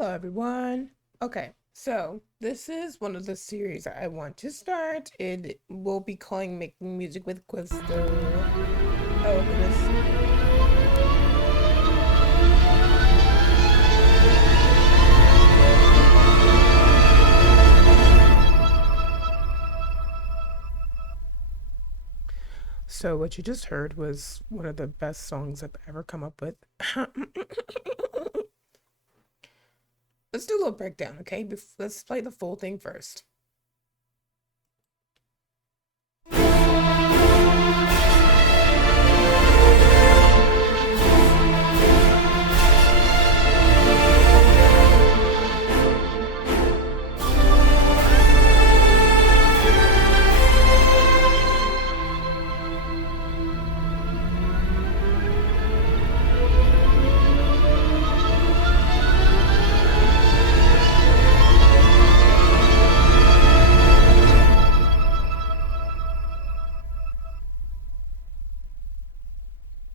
Hello, everyone. Okay, so this is one of the series I want to start. It will be calling Making Music with Chrystal. Oh, goodness. So, what you just heard was one of the best songs I've ever come up with. Let's do a little breakdown, okay? Let's play the full thing first.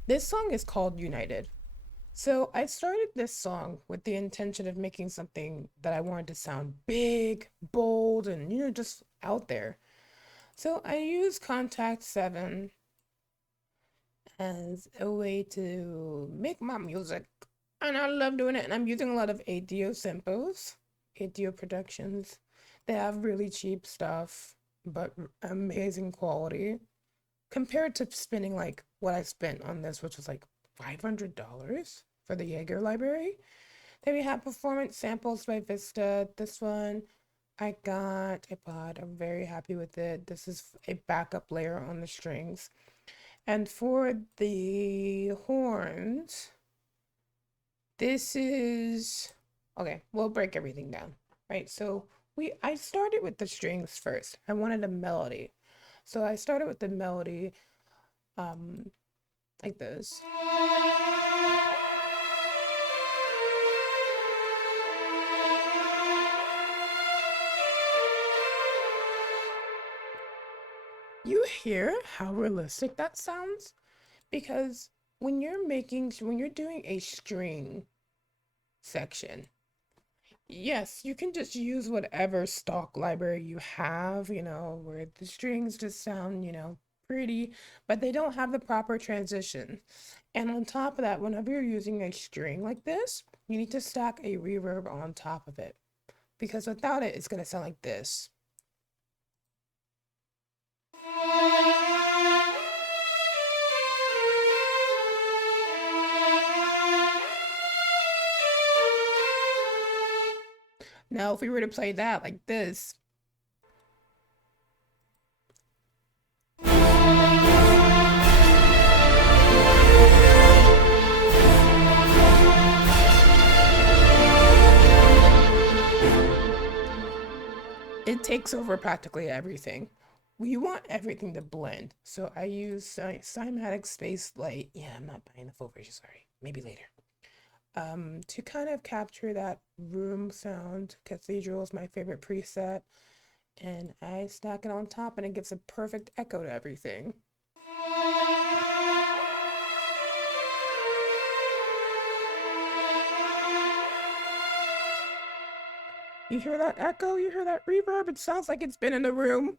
This song is called United. So I started this song with the intention of making something that I wanted to sound big, bold, and just out there. So I used Contact 7 as a way to make my music. And I love doing it. And I'm using a lot of ADO Simpos, ADO Productions. They have really cheap stuff, but amazing quality. Compared to spending like what I spent on this, which was like $500 for the Jaeger library. Then we have Performance Samples by Vista. This one I bought. I'm very happy with it. This is a backup layer on the strings. And for the horns, this is okay, we'll break everything down, right? So I started with the strings first. I wanted a melody. So I started with the melody um like this. You hear how realistic that sounds? Because when you're doing a string section, yes, you can just use whatever stock library you have, where the strings just sound, pretty, but they don't have the proper transition. And on top of that, whenever you're using a string like this, you need to stack a reverb on top of it. Because without it, it's going to sound like this. Now, if we were to play that like this, it takes over practically everything. You want everything to blend. So I use Cymatic Space Light. Yeah, I'm not buying the full version, sorry. Maybe later. To kind of capture that room sound. Cathedral is my favorite preset. And I stack it on top and it gives a perfect echo to everything. You hear that echo? You hear that reverb? It sounds like it's been in the room.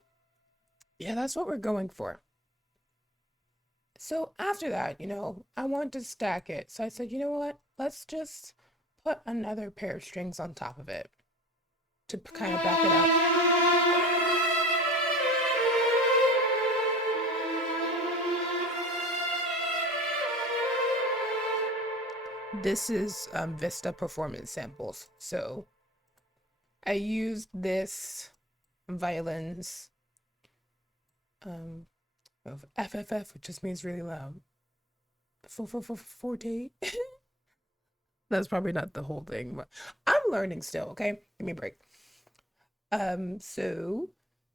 Yeah, that's what we're going for. So after that, I wanted to stack it. So I said, you know what? Let's just put another pair of strings on top of it to kind of back it up. This is Vista Performance Samples. So I used this violins of FFF, which just means really loud. Forte. That's probably not the whole thing, but I'm learning still, okay? Give me a break. So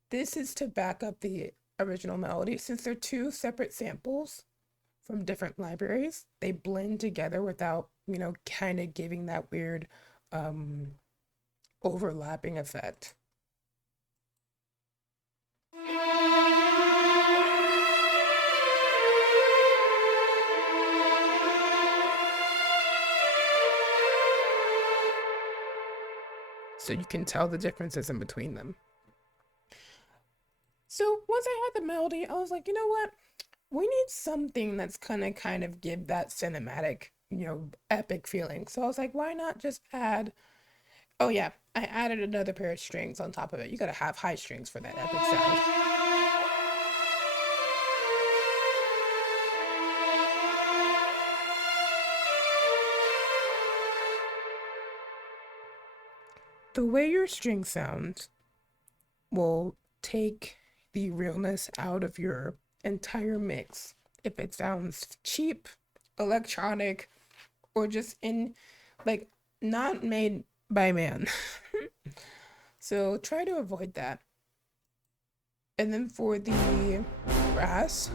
this is to back up the original melody. Since they're two separate samples from different libraries, they blend together without, kind of giving that weird overlapping effect. so you can tell the differences in between them. So once I had the melody, I was like, you know what? We need something that's gonna kind of give that cinematic, epic feeling. So I was like, why not just add, oh yeah, I added another pair of strings on top of it. You gotta have high strings for that epic sound. The way your string sounds will take the realness out of your entire mix. If it sounds cheap, electronic, or just like not made by man. So try to avoid that. And then for the brass,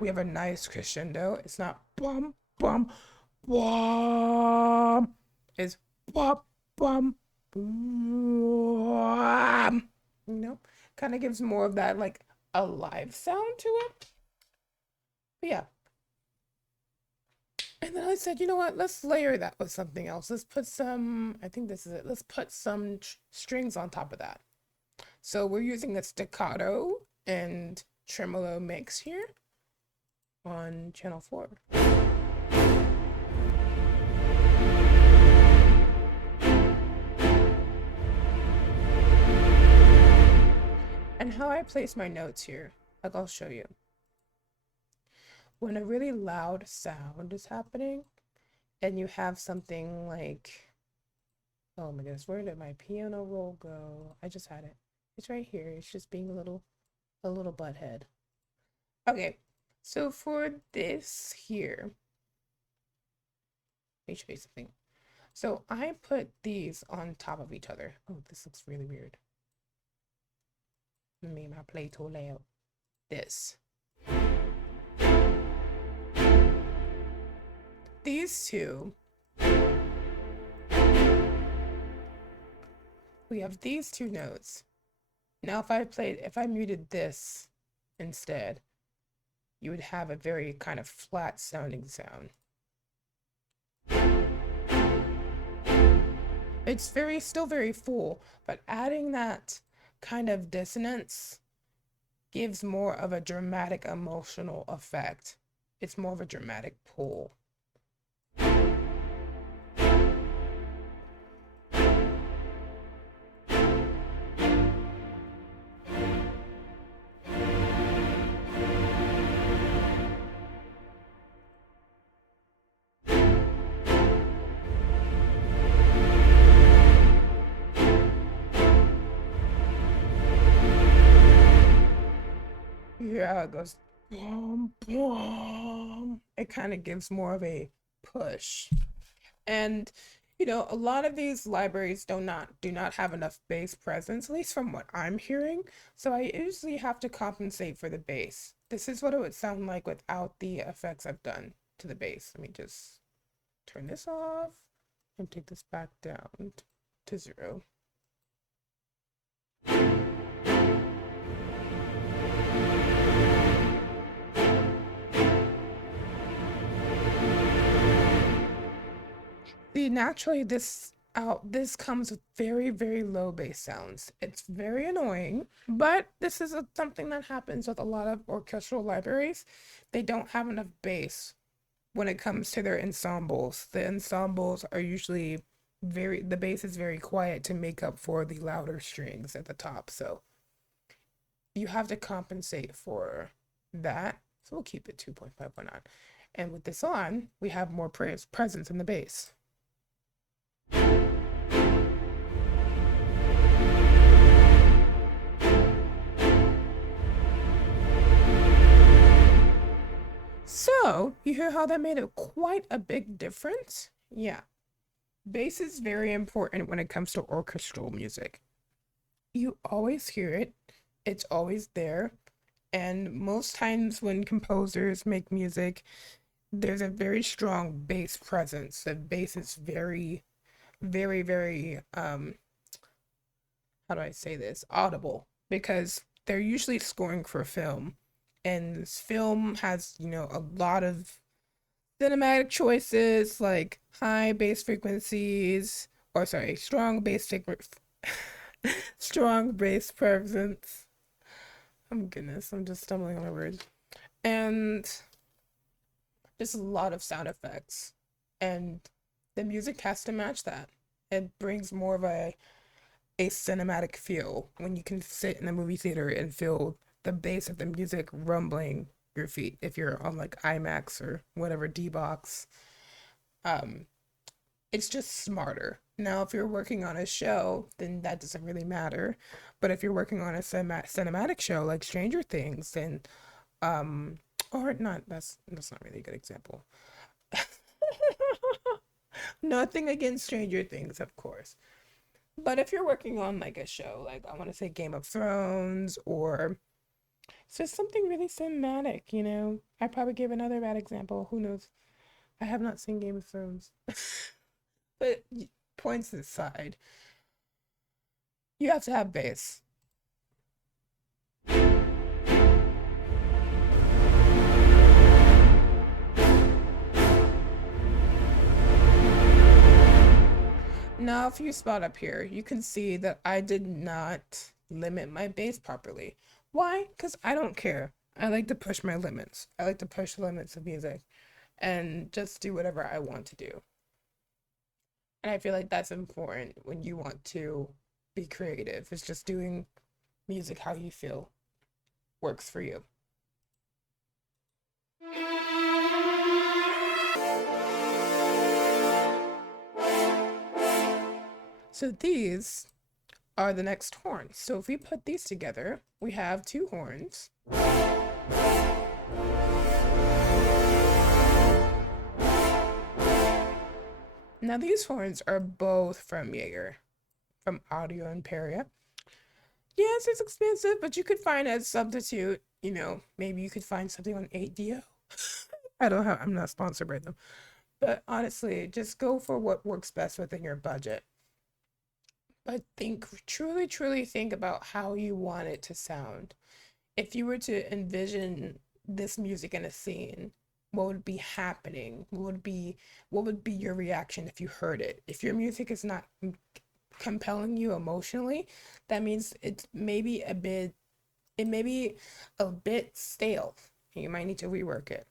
we have a nice crescendo. It's not bum bum bum. It's bum bum bum. Kind of gives more of that like a live sound to it. But yeah. And then I said, you know what? Let's layer that with something else. Let's put some, I think this is it. Let's put some strings on top of that. So we're using a staccato and tremolo mix here on channel 4. And how I place my notes here, like I'll show you. When a really loud sound is happening and you have something like, oh my goodness, where did my piano roll go? I just had it. It's right here. It's just being a little butthead. Okay, so for this here, let me show you something. So I put these on top of each other. Oh, this looks really weird. Let me my Play-Doh layout. This. These two. We have these two notes. Now if I muted this instead, you would have a very kind of flat sounding sound. It's still very full, but adding that kind of dissonance gives more of a dramatic emotional effect. It's more of a dramatic pull. Yeah, it goes boom, boom. It kind of gives more of a push. And a lot of these libraries do not have enough bass presence, at least from what I'm hearing. So I usually have to compensate for the bass. This is what it would sound like without the effects I've done to the bass. Let me just turn this off and take this back down to 0. See, naturally this comes with very, very low bass sounds. It's very annoying, but this is something that happens with a lot of orchestral libraries. They don't have enough bass when it comes to their ensembles. The ensembles are usually the bass is very quiet to make up for the louder strings at the top. So you have to compensate for that. So we'll keep it 2.5 on. And with this on, we have more presence in the bass. So, you hear how that made it quite a big difference? Yeah. Bass is very important when it comes to orchestral music. You always hear it. It's always there. And most times when composers make music, there's a very strong bass presence. The bass is very, very, very, how do I say this? Audible. Because they're usually scoring for film. And film has, a lot of cinematic choices like high bass frequencies, or sorry, strong bass presence. Oh my goodness, I'm just stumbling on my words. And just a lot of sound effects. And the music has to match that. It brings more of a cinematic feel when you can sit in a movie theater and feel the bass of the music rumbling your feet if you're on like IMAX or whatever D box. Um, it's just smarter. Now, if you're working on a show, then that doesn't really matter. But if you're working on a cinematic show like Stranger Things, then um, or not, that's not really a good example. Nothing against Stranger Things, of course. But if you're working on like a show, like I want to say Game of Thrones, or it's just something really cinematic, I probably gave another bad example. Who knows? I have not seen Game of Thrones. But points aside, you have to have bass. Now, if you spot up here, you can see that I did not limit my bass properly. Why? Because I don't care. I like to push my limits. I like to push the limits of music and just do whatever I want to do. And I feel like that's important when you want to be creative. It's just doing music how you feel works for you. So these are the next horns. So if we put these together, we have two horns. Now these horns are both from Jaeger, from Audio Imperia. Yes, it's expensive, but you could find a substitute. Maybe you could find something on ADO. I'm not sponsored by them. But honestly, just go for what works best within your budget. But truly think about how you want it to sound. If you were to envision this music in a scene, what would be happening? What would be your reaction if you heard it? If your music is not compelling you emotionally, that means it may be a bit stale. You might need to rework it.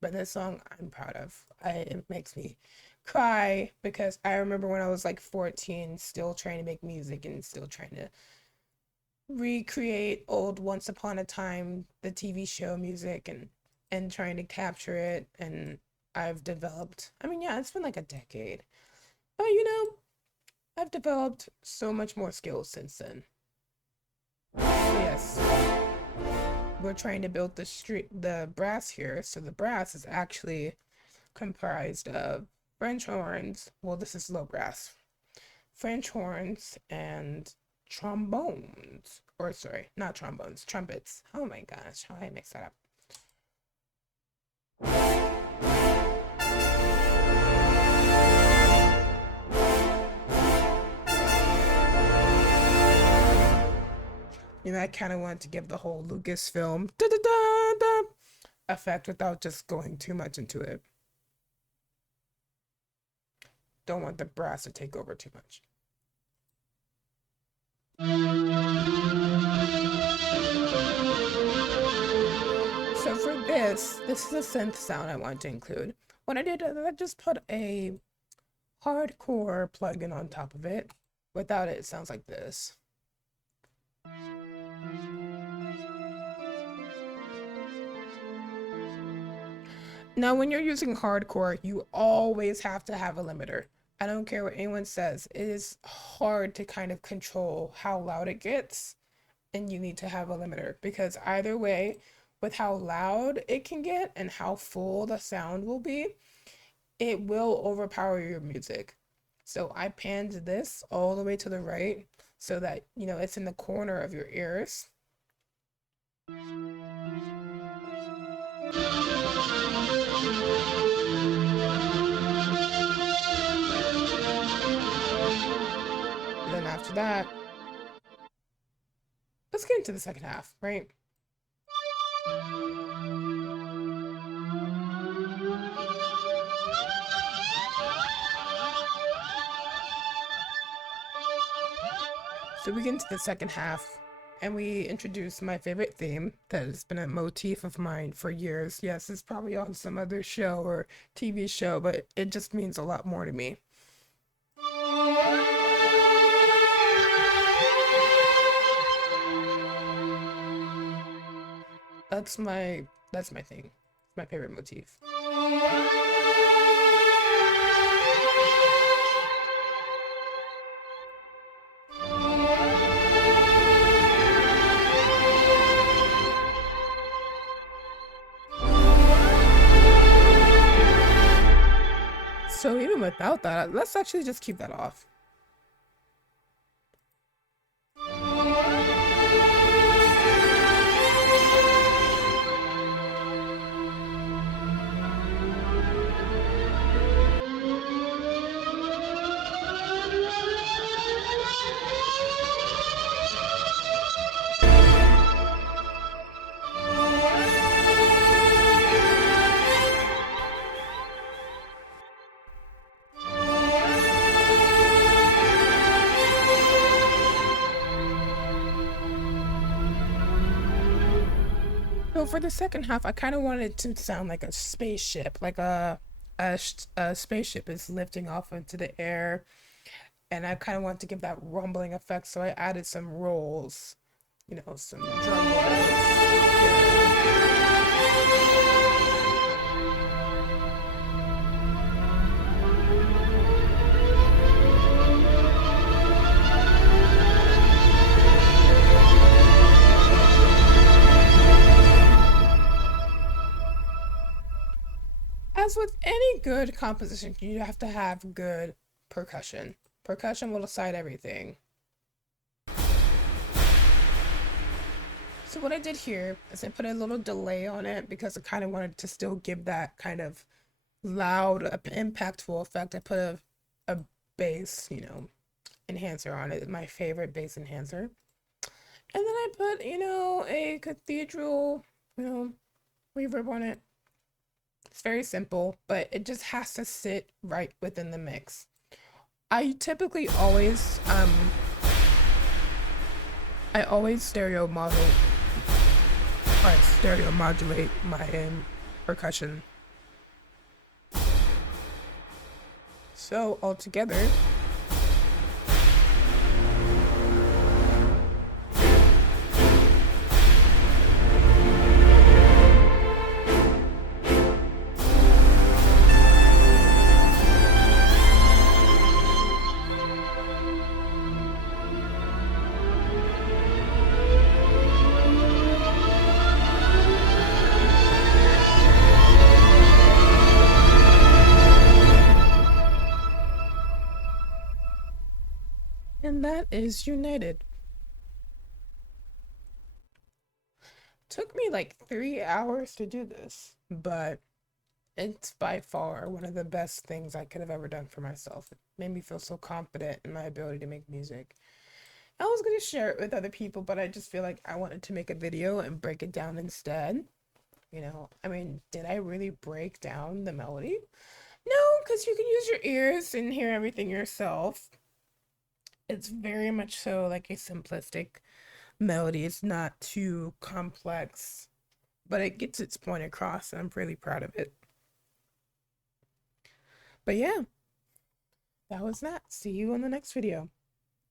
But this song I'm proud of. It makes me cry because I remember when I was like 14, still trying to make music and still trying to recreate old Once Upon a Time, the TV show music, and trying to capture it. And I've developed, I mean, yeah, it's been like a decade. But I've developed so much more skills since then. Yes, we're trying to build the brass here. So the brass is actually comprised of French horns. Well, this is low brass. French horns and trombones. Or sorry, not trombones, trumpets. Oh my gosh, how I mix that up. I kind of wanted to give the whole Lucasfilm da da da da effect without just going too much into it. Don't want the brass to take over too much. So for this is a synth sound I want to include. What I did is I just put a hardcore plugin on top of it. Without it, it sounds like this. Now, when you're using hardcore, you always have to have a limiter. I don't care what anyone says. It is hard to kind of control how loud it gets, and you need to have a limiter because either way, with how loud it can get and how full the sound will be, it will overpower your music. So I panned this all the way to the right so that, it's in the corner of your ears. And then after that, let's get into the second half, right? So we get into the second half and we introduce my favorite theme that has been a motif of mine for years. Yes, it's probably on some other show or TV show, but it just means a lot more to me. That's my thing. My favorite motif. So even without that, let's actually just keep that off. So for the second half, I kind of wanted it to sound like a spaceship, like a spaceship is lifting off into the air, and I kind of want to give that rumbling effect. So I added some rolls, some drum rolls. As with any good composition, you have to have good percussion. Percussion will decide everything. So what I did here is I put a little delay on it because I kind of wanted to still give that kind of loud, impactful effect. I put a bass, enhancer on it. My favorite bass enhancer. And then I put, a cathedral, reverb on it. It's very simple, but it just has to sit right within the mix. I typically always stereo modulate my percussion. So altogether, and that is United. Took me like 3 hours to do this, but it's by far one of the best things I could have ever done for myself. It made me feel so confident in my ability to make music. I was going to share it with other people, but I just feel like I wanted to make a video and break it down instead. Did I really break down the melody? No, because you can use your ears and hear everything yourself. It's very much so like a simplistic melody. It's not too complex, but it gets its point across, and I'm really proud of it. But yeah, that was that. See you in the next video.